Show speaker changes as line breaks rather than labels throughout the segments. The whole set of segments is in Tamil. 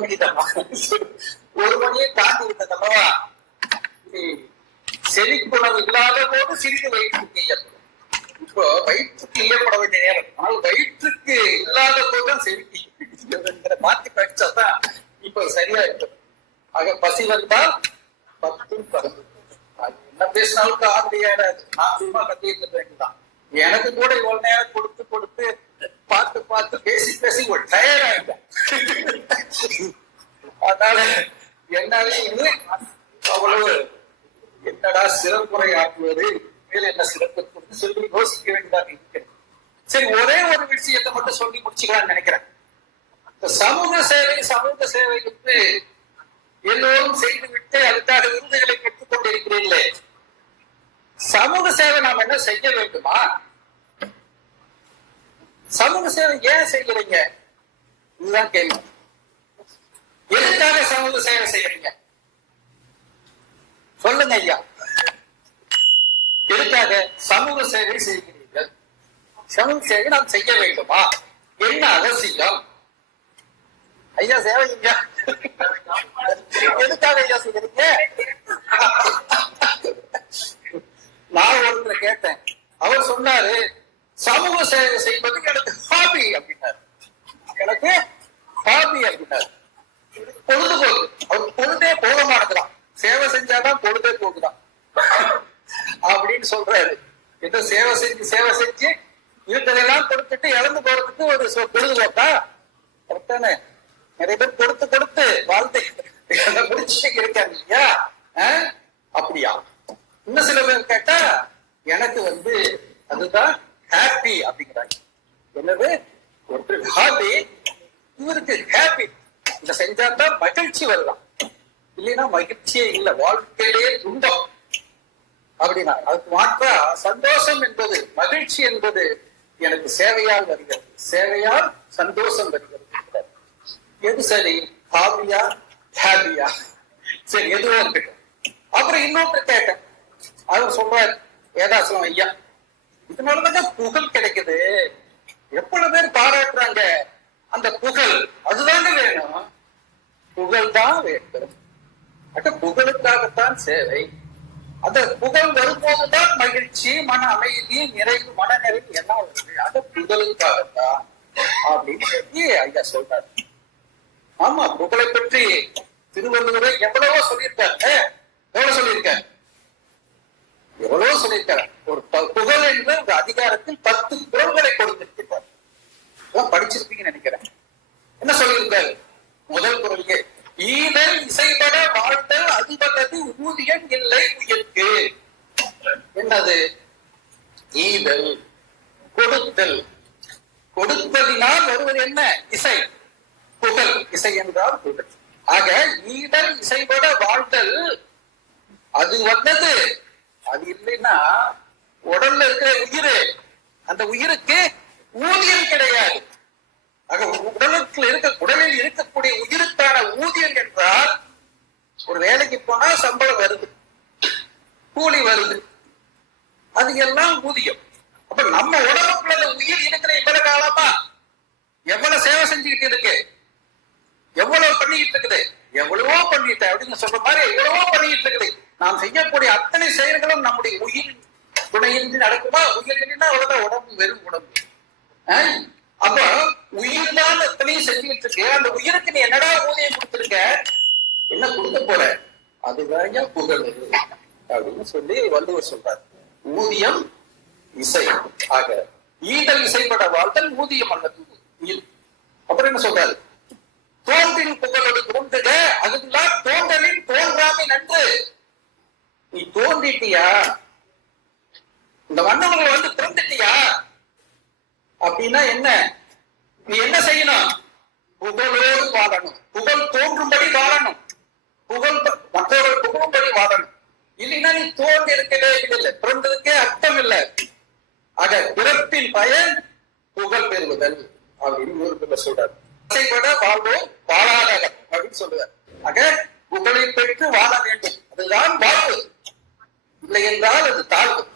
மணி தான் ஒரு மணியை தாண்டி விட்டது அல்லவா செழிப்புணவு இல்லாத போது சிறிது வயிற்றுக்கு இயற்படும் இப்போ வயிற்றுக்கு இயற்பட வேண்டிய நேரம். ஆனால் வயிற்றுக்கு இல்லாத போது செழிக்கு என்கிற மாத்தி படிச்சாதான் இப்போ சரியா இருக்கும் ஆக பசி வந்தால் பத்தும் பறந்து என்ன பேசினாலும் காமெடியான நான் சும்மா கத்திட்டு வேண்டியதான் எனக்கு கூட இவ்வளவு நேரம் கொடுத்து கொடுத்து பார்த்து பார்த்து பேசி பேசி ஒரு டயர்ட் ஆயிட்டேன். அதனால என்னாலே இது அவ்வளவு என்னடா சிறப்புரை ஆக்குவது? மேல என்ன சிறப்பு கொடுத்து சொல்லி யோசிக்க வேண்டியதாக இருக்கிறது சரி ஒரே ஒரு விஷயத்தை மட்டும் சொல்லி முடிச்சுக்கலாம்னு நினைக்கிறேன். இந்த சமூக சேவை சமூக சேவை வந்து எல்லோரும் செய்துவிட்டு அதுக்காக விருதுகளை பெற்றுக் கொண்டிருக்கிறீர்களே சமூக சேவை நாம் என்ன செய்ய வேண்டுமா? சமூக சேவை ஏன் செய்யறீங்க? இதுதான் கேள்வி எதுக்காக சமூக சேவை செய்யறீங்க சொல்லுங்க ஐயா. எதுக்காக சமூக சேவை செய்கிறீர்கள்? சமூக சேவை நாம் செய்ய வேண்டுமா? என்ன அவசியம்? ஐயா சேவை எதுக்காக ஐயா செய்யறீங்க? நான் ஒருத்தர் கேட்டேன். அவர் சொன்னாரு சமூக சேவை செய்வது எனக்கு ஹாபி அப்படின்னாரு. எனக்கு ஹாபி அப்படின்னாரு. பொழுதுபோக்கு அவர் பொழுதே போக மாட்டேங்கிறான் சேவை செஞ்சாதான் பொழுதே போகுதான். அப்படின்னு சொல்றாரு. ஏதோ சேவை செஞ்சு சேவை செஞ்சு இவங்களெல்லாம் கொடுத்துட்டு இழந்து போறதுக்கு ஒரு சொ- பொழுதுபோக்கா? கரெக்டானே நிறைய பேர் கொடுத்து கொடுத்து வாழ்க்கை முடிச்சுட்டு இருக்காங்க இல்லையா? ஆஹ்? அப்படியா? இன்னும் சில பேர் கேட்டா எனக்கு வந்து அதுதான் ஹாப்பி அப்படிங்கிறாங்க. என்னது? ஒருத்தர் ஹாப்பி இவருக்கு ஹாப்பி இந்த செஞ்சாதான் மகிழ்ச்சி வரலாம் இல்லைன்னா மகிழ்ச்சியே இல்லை. வாழ்க்கையிலேயே துன்பம். அப்படின்னா அதுக்கு மாற்றா சந்தோஷம் என்பது மகிழ்ச்சி என்பது எனக்கு சேவையால் வருகிறது. சேவையால் சந்தோஷம் வருகிறது. எது சரி? ஹாபியா ஹாபியா சரி எதுவும் இருக்கட்டும் அப்புறம் இன்னொன்று கேட்டேன். அவர் சொல்றாரு வேதாசலம் ஐயா இதனாலதான் புகழ் கிடைக்குது. எவ்வளவு பேர் பாராட்டுறாங்க. அந்த புகழ் அதுதானே வேணும். புகழ் தான் வேண்டும். புகழுக்காகத்தான் சேவை. அந்த புகழ் வரும்போதுதான் மகிழ்ச்சி மன அமைதி நிறைவு மன நிறைவு எல்லாம் வருது. அந்த புகழுக்காகத்தான் அப்படின்னு சொல்லி ஐயா சொல்றாரு. ஆமா புகழை பற்றி திருவள்ளுவரை எவ்வளவோ சொல்லியிருக்காரு. எவ்வளவு சொல்லியிருக்காரு? எவ்வளவோ சொல்லியிருக்காரு. ஒரு புகழ் என்று ஒரு அதிகாரத்தில் பத்து குரல்களை கொடுத்திருக்கிறார். இதெல்லாம் படிச்சிருப்பீங்கன்னு நினைக்கிறேன். என்ன சொல்லியிருக்காரு? முதல் குரலுக்கு ஈதல் இசை வாழ்த்தல் அதுபட்டது ஊதியம் இல்லை உயிர்க்கு என்னது ஈதல் கொடுத்தல் கொடுத்ததினால் வருவது என்ன இசை புகழ் இசை என்றால் புகழ் ஆக ஈதல் இசைபட வாழ்த்தல் அது வந்தது அது இல்லைன்னா உடல்ல இருக்கிற உயிர் அந்த உயிருக்கு ஊதியம் கிடையாது ஆக உடலுக்கு இருக்க உடலில் இருக்கக்கூடிய உயிருக்கான ஊதியம் என்றால் ஒரு வேலைக்கு போனா சம்பளம் வருது. கூலி வருது. அது எல்லாம் ஊதியம். அப்ப நம்ம உடலுக்குள்ள உயிர் இருக்கிற இவ்வளவு காலமா எவ்வளவு சேவை செஞ்சுக்கிட்டு இருக்கு? எவ்வளவு பண்ணிட்டு இருக்குது? எவ்வளவோ பண்ணிட்டு அப்படின்னு சொல்ற மாதிரி எவ்வளவோ பண்ணிட்டு இருக்குது. நாம் செய்யக்கூடிய அத்தனை செயல்களும் நம்முடைய உயிர் துணையின்றி நடக்குமா? உயிர் அவ்வளவுதான். உடம்பு வெறும் உடம்பு. அப்ப உயிர் தான் எத்தனையும் செஞ்சுக்கிட்டு இருக்கு. அந்த உயிருக்கு நீ என்னடா ஊதியம் கொடுத்துருக்க? என்ன கொடுக்க போற? அதுதான் புகழ். அப்படின்னு சொல்லி வள்ளுவர் சொல்றார். ஊதியம் இசை. ஆக ஈதல் இசைப்பட வாழ்த்தல் ஊதியம் அல்லது அப்புறம் என்ன சொல்றாரு? தோன்றின் புகழோடு தோன்றுக அதுதான் தோன்றலின் தோன்றாமை நன்று. நீ தோன்றிட்டியா? இந்த வண்ணவங்களை வந்து பிறந்துட்டியா அப்படின்னா என்ன? நீ என்ன செய்யணும்? புகழோடு வாழணும். புகழ் தோன்றும்படி வாழணும். புகழ் மற்றவர்கள் புகழும்படி வாழணும் இல்லைன்னா நீ தோன்றி இருக்கவே இல்லை. பிறந்ததுக்கே அர்த்தம் இல்லை. ஆக பிறப்பின் பயன் புகழ் பெறுவதல் அப்படின்னு ஒரு சொல்றாரு. ஆசைப்பட வாழ்வோம் வாழாத அப்படின்னு சொல்லுவார் ஆக புகழை பெற்று வாழ வேண்டும். அதுதான் வாழ்வு. இல்லை என்றால் அது தாழ்வு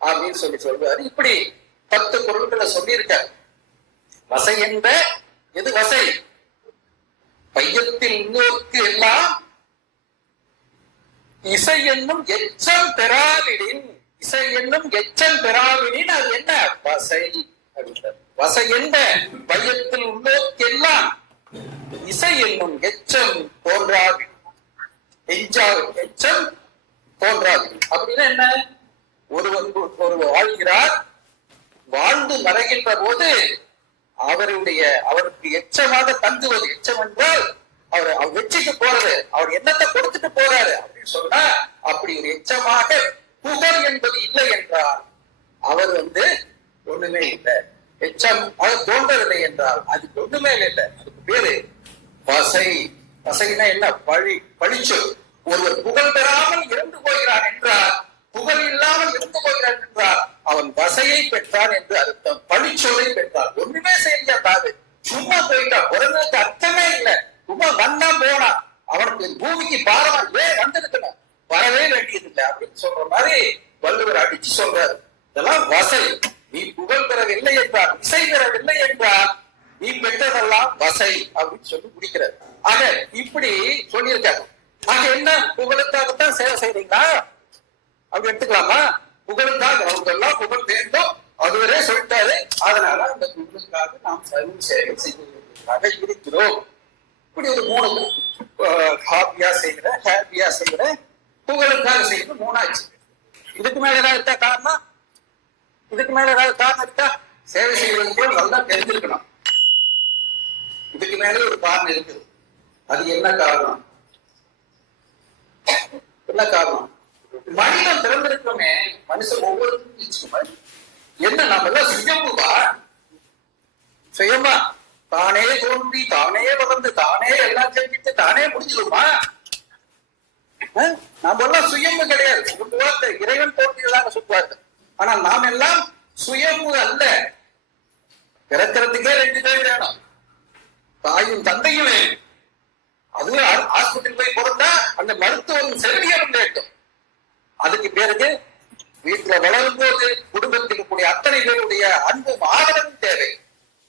அப்படின்னு சொல்லி சொல்றாரு. இப்படி பத்து குரல்களை சொல்லியிருக்கார். வசை என்ப எது வசை? பையத்தில் இன்னோருக்கு எல்லாம் இசை என்னும் எச்சம் பெறாவிடின். இசை என்னும் எச்சம் பெறாவிடின் அது என்ன? வசை அப்படின்றது வசை என்ற வையத்தில் உள்ளோர்க்கெல்லாம். இசை என்னும் எச்சம் தோன்றாது எஞ்சா எச்சம் தோன்றாது அப்படின்னா என்ன? ஒருவர் ஒரு வாழ்கிறார் வாழ்ந்து மறைகின்ற போது அவருடைய அவருக்கு எச்சமாக தங்குவது எச்சம் என்றால் அவர் அவர் வச்சுட்டு போறது அவர் என்னத்தை கொடுத்துட்டு போறாரு அப்படின்னு சொன்னா அப்படி ஒரு எச்சமாக புகழ் என்பது இல்லை என்றால் அவர் வந்து ஒண்ணுமே இல்லை. எச்சம் அது தோன்றவில்லை என்றால் அதுக்கு ஒண்ணுமே இல்லை. அதுக்கு பேரு பசை பசைனா என்ன? பழி பழிச்சொல் ஒருவர் புகழ் பெறாமல் இறந்து போகிறான் என்றால் புகழ் இல்லாமல் இருந்து போகிறான் என்றால் அவன் வசையை பெற்றான் என்று அர்த்தம். பழிச்சொலை பெற்றான் ஒண்ணுமே செய்யாதாது சும்மா போயிட்டான் பிறந்ததுக்கு அர்த்தமே இல்லை. சும்மா வந்தா போனா அவனுக்கு பூமிக்கு பாரமா ஏன் வந்திருக்கணும்? வரவே வேண்டியதில்லை அப்படின்னு சொல்ற மாதிரி வள்ளுவர் அடிச்சு சொல்றாரு. இதெல்லாம் வசை. நீ புகழ் பெறவில்லை என்றால் இசை பெறவில்லை என்றால் நீ பெற்றதெல்லாம் வசை அப்படின்னு சொல்லி முடிக்கிறார். ஆக இப்படி சொல்லியிருக்காங்க ஆக என்ன? புகழுக்காகத்தான் சேவை செய்றீங்களா? அப்படி எடுத்துக்கலாமா? புகழுக்காக அவங்க எல்லாம் புகழ் வேண்டும். அதுவரே சொல்லிட்டாரு. அதனால அந்த புகழுக்காக நாம் சர்வ சேவை செய்வதற்காக இருக்கிறோம். இப்படி ஒரு மூணு ஹாப்பியா செய்கிற ஹாப்பியா செய்கிற புகழுக்காக செய்கிற மூணாச்சு. இதுக்கு மேல ஏதாவது இருக்கா காரணம்? இதுக்கு மேல ஏதாவது காரணம் இருக்கா சேவை செய்வதற்கு நல்லா தெரிஞ்சிருக்கணும். இதுக்கு மேலே ஒரு காரணம் இருக்குது. அது என்ன காரணம்? என்ன காரணம்? மனிதன் பிறந்திருக்கோமே மனுஷன் ஒவ்வொருத்தரும் என்ன நம்ம எல்லாம் சுயம்புவா? சுயம்பா. தானே தோன்றி தானே வளர்ந்து தானே எல்லாம் செஞ்சுட்டு தானே முடிஞ்சிருமா? நாம எல்லாம் சுயம்பு கிடையாது. சொல்லுவாங்க இறைவன் தோன்றியதாக சொல்லுவாங்க ஆனா நாம் எல்லாம் சுயம்பு அல்ல. பிறக்கிறதுக்கே ரெண்டு பேர் வேணும். தாயும் தந்தையும். வேணும் அதுவும் ஹாஸ்பிட்டல் போய் பிறந்தா அந்த மருத்துவம் செவிலியரும் வேண்டும். அதுக்கு பிறகு வீட்டுல வளரும் போது குடும்பத்தில் கூடிய அத்தனை பேருடைய அன்பும் ஆதரவும் தேவை.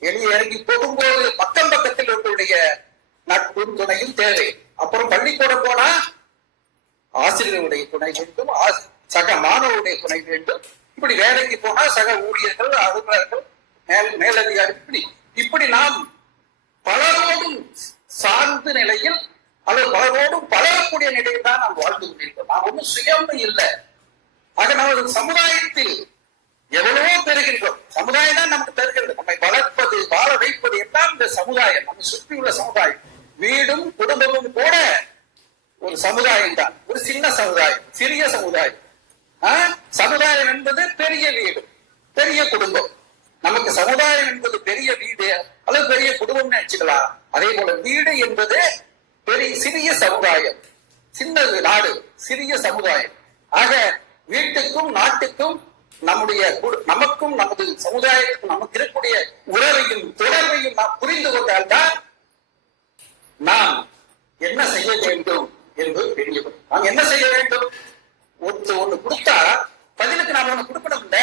வெளியே இறங்கி போகும்போது பக்கம் பக்கத்தில் உங்களுடைய நட்பும் துணையும் தேவை. அப்புறம் பள்ளிக்கூடம் போனா ஆசிரியருடைய துணை வேண்டும் ஆசி- சக மாணவருடைய துணை வேண்டும். இப்படி வேலைக்கு போனா சக ஊழியர்கள் அலுவலர்கள் மேல் மேலதிகாரி இப்படி. இப்படி நாம் பலரோடும் சார்ந்த நிலையில் அல்லது பலரோடும் பலரக்கூடிய நிலையில் தான் நாம் வாழ்ந்து கொண்டிருக்கிறோம். நாம் ஒன்றும் சுயமும் இல்லை. ஆக நமது சமுதாயத்தில் எவ்வளவோ பெறுகின்றோம் சமுதாயம் தான் நமக்கு தருகிறது. நம்மை வளர்ப்பது வாழ வைப்பது எல்லாம் இந்த சமுதாயம். நம்மை சுற்றியுள்ள சமுதாயம். வீடும் குடும்பமும் கூட ஒரு சமுதாயம் தான். ஒரு சின்ன சமுதாயம் சிறிய சமுதாயம். சமுதாயம் என்பது பெரிய வீடு பெரிய குடும்பம். நமக்கு சமுதாயம் என்பது பெரிய வீடு அல்லது பெரிய குடும்பம் நினைச்சுக்கலாம். அதே போல வீடு என்பது பெரிய சிறிய சமுதாயம். சின்னது நாடு சிறிய சமுதாயம். ஆக வீட்டுக்கும் நாட்டுக்கும் நம்முடைய நமக்கும் நமது சமுதாயத்துக்கும் நமக்கு இருக்கக்கூடிய உறவையும் தொடர்பையும் நாம் புரிந்து கொண்டால்தான் நாம் என்ன செய்ய வேண்டும் என்பது தெரியவும் நாம் என்ன செய்ய வேண்டும்? ஒருத்தர் ஒண்ணு கொடுத்தா பதிலுக்கு நாம ஒண்ணு கொடுக்கணும் இல்ல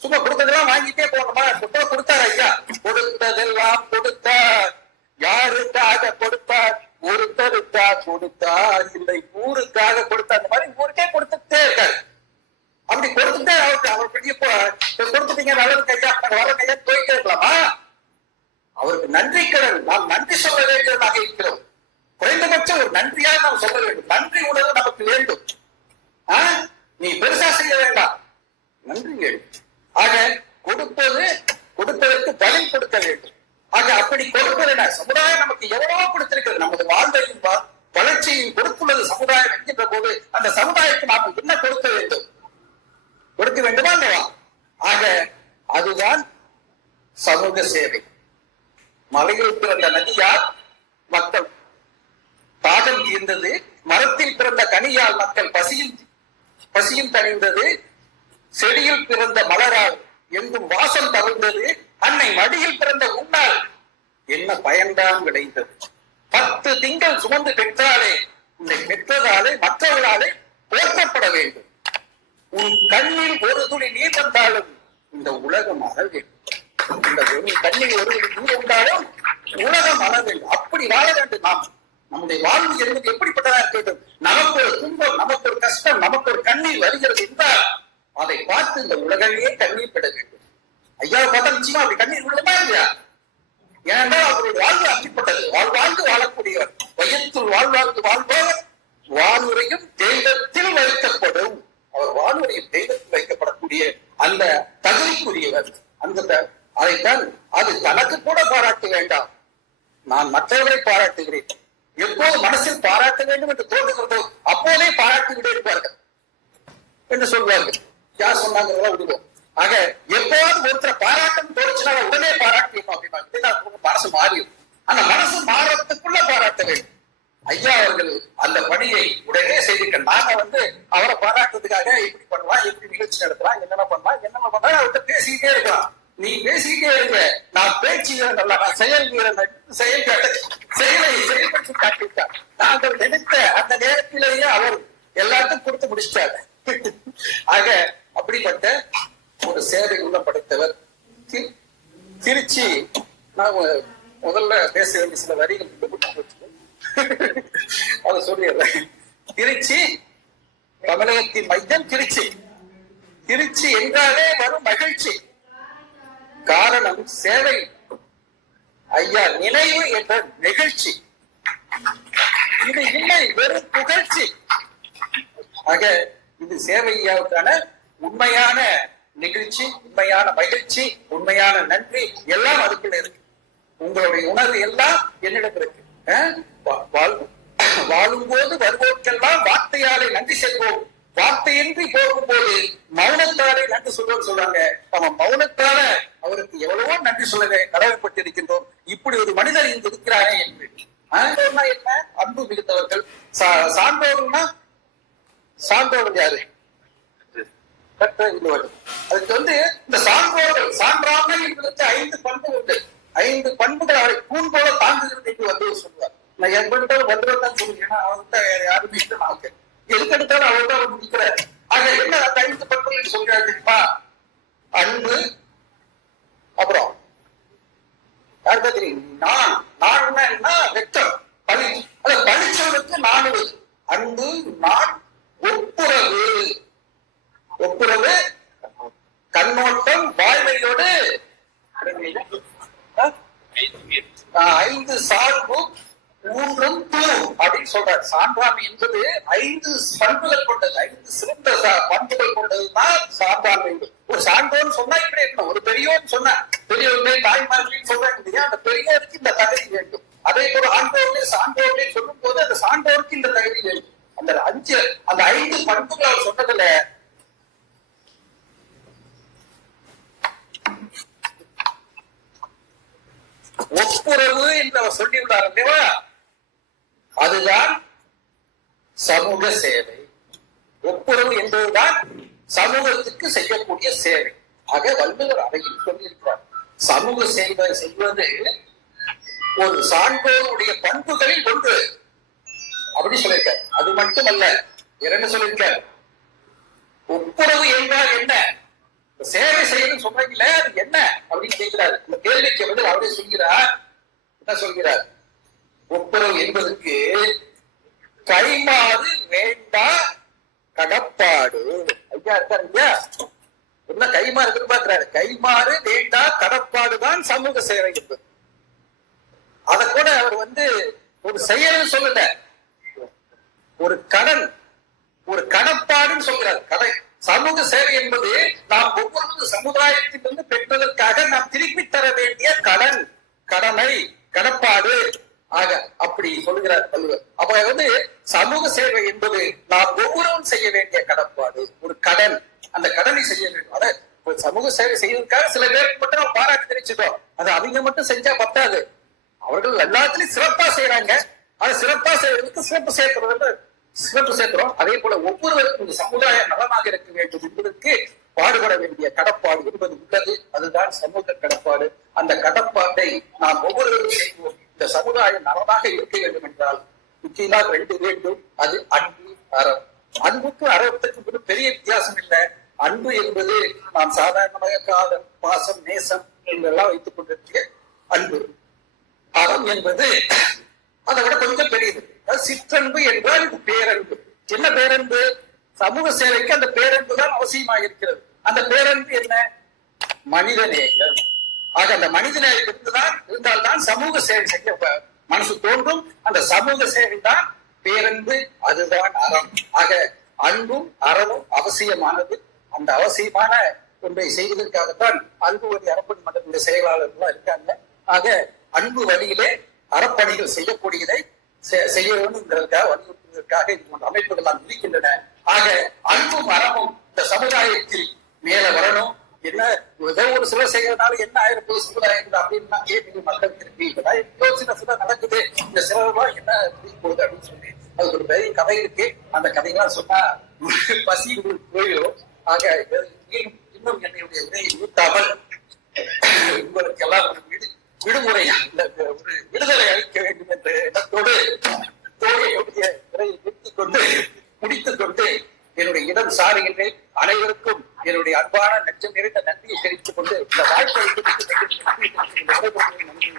சும்மா கொடுத்ததெல்லாம் வாங்கிட்டே போகணுமா? சுத்தா கொடுத்தார் ஐயா? கொடுத்ததெல்லாம் கொடுத்தார். யாருக்காக கொடுத்தார்? ஒருத்தருக்கா கொடுத்தார் இல்லை ஊருக்காக கொடுத்தார் அந்த மாதிரி ஊருக்கே கொடுத்துட்டே இருக்காரு அப்படி கொடுத்துட்டே அவருக்கு அவர் பெரிய போ- கொடுத்துட்டீங்க நல்லது கையா வர கையா போயிட்டே இருக்கலாமா அவருக்கு நன்றி கடன் நாம் நன்றி சொல்ல வேண்டியதாக இருக்கிறோம் குறைந்தபட்சம் ஒரு நன்றியாக நாம் சொல்ல வேண்டும் நன்றி உணர்வு நமக்கு வேண்டும் ஆ? நீ பெருசா செய்ய வேண்டாம் நன்றிகள் ஆக கொடுப்பது கொடுப்பதற்கு பதில் கொடுக்க வேண்டும் ஆக அப்படி கொடுப்பது என்ன சமுதாயம் நமக்கு எவ்வளவோ கொடுத்திருக்கிறது நமது வாழ்வையும் வ- வளர்ச்சியையும் கொடுத்துள்ளது சமுதாயம் என்கின்ற போது அந்த சமுதாயத்துக்கு நாம் என்ன கொடுக்க வேண்டும் கொடுக்க வேண்டுமா அல்லவா ஆக அதுதான் சமூக சேவை மலையில் பிறந்த நதியால் மக்கள் தாகம் தீர்ந்தது மரத்தில் பிறந்த கனியால் மக்கள் பசியும் பசியும் தணிந்தது செடியில் பிறந்த மலரால் எங்கும் வாசம் தவிர்ந்தது அன்னை மடியில் பிறந்த உண்டால் என்ன பயன்தான் விளைந்தது? பத்து திங்கள் சுமந்து பெற்றாலே உன்னை பெற்றதாலே மற்றவர்களாலே போற்றப்பட வேண்டும். உன் கண்ணில் ஒரு துளி நீர் வந்தாலும் இந்த உலகம் அழ வேண்டும் இந்த உன் கண்ணில் ஒரு துளி நீர் வந்தாலும் உலகம் அளவில் வேண்டும் அப்படி வாழ வேண்டும் நாம். நம்முடைய வாழ்வு என்பது எப்படிப்பட்டதா இருக்க நமக்கு ஒரு துன்பம் நமக்கு ஒரு கஷ்டம் நமக்கு ஒரு கண்ணீர் வருகிறது என்றால் அதை பார்த்து இந்த உலகமே கண்ணீர் பெற வேண்டும். ஐயாவை பார்த்தா நிச்சயமா அப்படி கண்ணீர் விடுமா இல்லையா ஏனென்றால் அவருடைய வாழ்வு அப்படிப்பட்டது. வாழ்வாழ்ந்து வாழக்கூடியவர். வயத்தில் வாழ்வாழ்ந்து வாழ்பவர். வாழ்வுரையும் தெய்வத்தில் வைக்கப்படும். அவர் வானுரையும் தெய்வத்தில் வைக்கப்படக்கூடிய அந்த தகுதிக்குரியவர். அந்த அதைத்தான் அது தனக்கு கூட பாராட்ட வேண்டாம். நான் மற்றவர்களை பாராட்டுகிறேன். எப்போது மனசில் பாராட்ட வேண்டும் என்று தோன்றுகிறதோ அப்போதே பாராட்டி விட இருப்பார்கள். என்று சொல்வார்கள். யார் சொன்னாங்கிறதெல்லாம் விடுவோம் ஆக எப்போது ஒருத்தரை பாராட்டம் தோணுச்சுன்னா உடனே பாராட்டியும் அப்படின்னா மனசு மாறியும் அந்த மனசு மாறத்துக்குள்ள பாராட்ட வேண்டும் ஐயா அவர்கள் அந்த பணியை உடனே செய்திருக்க நாங்க வந்து அவரை பாராட்டுறதுக்காக இப்படி பண்ணலாம் இப்படி நிகழ்ச்சி நடத்தலாம் என்னென்ன பண்ணலாம் என்னென்ன பண்ணலாம் அவர்கிட்ட பேசிக்கிட்டே இருக்கலாம் நீ பேசிக்கிட்டே இருங்க நான் பேச்சு வீரன் அல்ல நான் செயல் வீரன் செயல் காட்ட செயலை செயல்படுத்தி காட்டிவிட்டார் நாங்கள் நினைத்த அந்த நேரத்திலேயே அவர் எல்லாத்தையும் கொடுத்து முடிச்சிட்டாரு ஆக அப்படிப்பட்ட ஒரு சேவை படைத்தவர் திருச்சி நான் முதல்ல பேச வேண்டிய சில வரிகள் விட்டுவிட்டு அதை சொல்லிடுறேன். திருச்சி தமிழகத்தின் மையம் திருச்சி. திருச்சி என்றாலே வரும் மகிழ்ச்சி. காரணம் சேவை. ஐயா நினைவு என்ற நிகழ்ச்சி. இது இல்லை வெறும் புகழ்ச்சி. ஆக இது சேவை ஐயாவுக்கான உண்மையான நிகழ்ச்சி உண்மையான மகிழ்ச்சி உண்மையான நன்றி எல்லாம் அதுக்குள்ள இருக்கு. உங்களுடைய உணர்வு எல்லாம் என்னிடம் இருக்கு. அஹ்? வா- வாழ்- வாழும்போது வருவோர்க்கெல்லாம் வார்த்தையாலே நன்றி செல்வோம். வார்த்தையின்றி போகும்போது மௌனத்தாலே நன்றி சொல்வோம் சொல்றாங்க. அவன் மௌனத்தால அவருக்கு எவ்வளவோ நன்றி சொல்ல கடமைப்பட்டிருக்கின்றோம் இப்படி ஒரு மனிதர் இங்கு இருக்கிறாரே என்று. ஆண்டோர்னா என்ன? அன்பு மிகுத்தவர்கள் சா- சான்றோர்னா சான்றோர்கள் யாரு? கற்ற உள்ளவர்கள் அதுக்கு வந்து இந்த சான்றோர்கள் சான்றாமல் இவருக்கு ஐந்து பண்பு உண்டு. ஐந்து பண்புகள் அவரை கூண் போல தாங்குகிறது என்று வந்து சொல்லுவார் நான் எப்படிட்டாலும் வந்துடும் தான் சொல்லுங்க ஏன்னா அவர்கிட்ட யாருமே இல்லை நமக்கு. எதுக்கு எடுத்தாலும் அவர் தான் முடிக்கிறார் ஆக என்ன அந்த ஐந்து பண்புகள் சொல்றாருப்பா அன்பு அப்புறம் யாருக்கா தெரியும் நான். நான் என்ன? வெட்கம். பழி. அல்ல பழிச்சவனுக்கு நானுவது அன்பு நான் ஒப்புறவு ஒப்புரவு கண்ணோட்டம் வாய்மையோடு. ஆஹ், ஐந்து சார்பு மூன்றும் தூண் அப்படின்னு சொல்றார். சான்றாமி என்பது ஐந்து பண்புகள் கொண்டது ஐந்து சிறந்த பண்புகள் கொண்டதுதான் சான்றாமை ஒரு சான்றோன்னு சொன்னா இப்படி இருக்கணும். ஒரு பெரியோர் சொன்னா பெரியவர்களே தாய்மார்களையும் சொல்றாங்க இல்லையா? அந்த பெரியோருக்கு இந்த தகுதி வேண்டும். அதே போல ஆண்டோர்களே சான்றோர்களே சொல்லும் போது அந்த சான்றோருக்கு இந்த தகுதி வேண்டும். அந்த அஞ்சு அந்த ஐந்து பண்புகள் அவர் சொன்னதுல ஒப்புரவு என்று அவர் சொல்லியுள்ளார் அல்லவா? அதுதான் சமூக சேவை. ஒப்புரவு என்பதுதான் சமூகத்துக்கு செய்யக்கூடிய சேவை. ஆக வள்ளுவர் அவையில் சொல்லியிருக்கிறார். சமூக சேவை செய்வது ஒரு சான்றோருடைய பண்புகளில் ஒன்று. அப்படி சொல்லியிருக்கார். அது மட்டுமல்ல என்ன சொல்லியிருக்கார்? ஒப்புரவு என்றால் என்ன? சேவை செய்யணும் சொல்றீங்களே அது என்ன? அப்படின்னு கேட்கிறார். இந்த கேள்விக்கு என்ன சொல்கிறார்? ஒப்புரவு என்பதற்கு கைமாறு வேண்டா கடப்பாடு. ஐயா இருக்காரு இல்லையா என்ன கைமாறு எதிர்பார்க்கிறாரு? கைமாறு வேண்டா கடப்பாடுதான் சமூக சேவை என்பது. அத கூட அவர் வந்து ஒரு செயல் சொல்லல. ஒரு கடன் ஒரு கடப்பாடுன்னு சொல்கிறார். கடை சமூக சேவை என்பது நாம் ஒவ்வொரு சமுதாயத்திலிருந்து பெற்றதற்காக நாம் திருப்பி தர வேண்டிய கடன் கடமை. அப்படி சொல்லுகிறார் வள்ளுவர் அப்ப வந்து சமூக சேவை என்பது நாம் ஒவ்வொருவரும் செய்ய வேண்டிய கடப்பாடு ஒரு கடன் அந்த கடனை செய்ய வேண்டும். அத சமூக சேவை செய்வதற்காக சில பேருக்கு மட்டும் நம்ம பாராட்டு தெரிவிச்சுட்டோம் அது அவங்க மட்டும் செஞ்சா பத்தாது. அவர்கள் எல்லாத்துலயும் சிறப்பா செய்யறாங்க அது சிறப்பா செய்யறதுக்கு சிறப்பு சேர்க்கிறது சிறப்பு சேர்க்கிறோம். அதே போல ஒவ்வொருவருக்கும் இந்த சமுதாயம் நலமாக இருக்க வேண்டும் என்பதற்கு பாடுபட வேண்டிய கடப்பாடு என்பது உள்ளது. அதுதான் சமூக கடப்பாடு. அந்த கடப்பாட்டை நாம் ஒவ்வொருவரும் செய்வோம். இந்த சமுதாயம் நலமாக இருக்க வேண்டும் என்றால் முக்கியமாக ரெண்டு வேண்டும். அது அன்பு அறம். அன்புக்கு அறத்துக்கு ஒரு பெரிய வித்தியாசம் இல்லை. அன்பு என்பது நாம் சாதாரணமாக காதல் பாசம் நேசம் என்றெல்லாம் வைத்துக் கொண்டிருக்கிற அன்பு. அறம் என்பது அதை விட கொஞ்சம் பெரியது. சிற்றன்பு என்றால் இது பேரன்பு. என்ன பேரன்பு? சமூக சேவைக்கு அந்த பேரன்பு தான் அவசியமாக இருக்கிறது அந்த பேரன்பு என்ன? மனிதநேயம் ஆக அந்த மனிதனை இருந்துதான் இருந்தால்தான் சமூக சேவை செய்ய மனசு தோன்றும். அந்த சமூக சேவை தான் பேரன்பு அதுதான் அறம். ஆக அன்பும் அறமும் அவசியமானது. அந்த அவசியமான ஒன்றை செய்வதற்காகத்தான் அன்பு வழி அறப்பணி மன்றத்தினுடைய செயலாளர்களா இருக்காங்க. ஆக அன்பு வழியிலே அறப்பணிகள் செய்யக்கூடியதை செ- செய்ய வேண்டும்ங்கிறதுக்காக வலியுறுத்துவதற்காக இது போன்ற அமைப்புகள் எல்லாம் இருக்கின்றன. ஆக அன்பும் அறமும் இந்த சமுதாயத்தில் மேல வரணும். என்ன ஏதோ ஒரு சில செய்யறதுனால என்ன ஆயிரம் சமுதாயம் அப்படின்னு கேட்டு மக்கள் திருப்பி ஏதோ சில சில நடக்குது. இந்த சிலர்லாம் என்ன இப்படி போகுது அப்படின்னு சொல்லி அதுக்கு ஒரு பெரிய கதை இருக்கு. அந்த கதையெல்லாம் சொன்னா பசி உங்களுக்கு போயிடும் ஆக இன்னும் என்னுடைய உரையை ஊட்டாமல் உங்களுக்கு எல்லாம் ஒரு விடு விடுமுறை இந்த ஒரு விடுதலை அளிக்க வேண்டும் என்ற எண்ணத்தோடு தோழையுடைய உரையை நிறுத்திக் கொண்டு முடித்துக் கொண்டு என்னுடைய இடம் சாருகின்றேன். அனைவருக்கும் என்னுடைய அன்பான நெஞ்சம் நிறைந்த நன்றியை தெரிவித்துக் கொண்டு இந்த வாய்ப்பை நன்றி.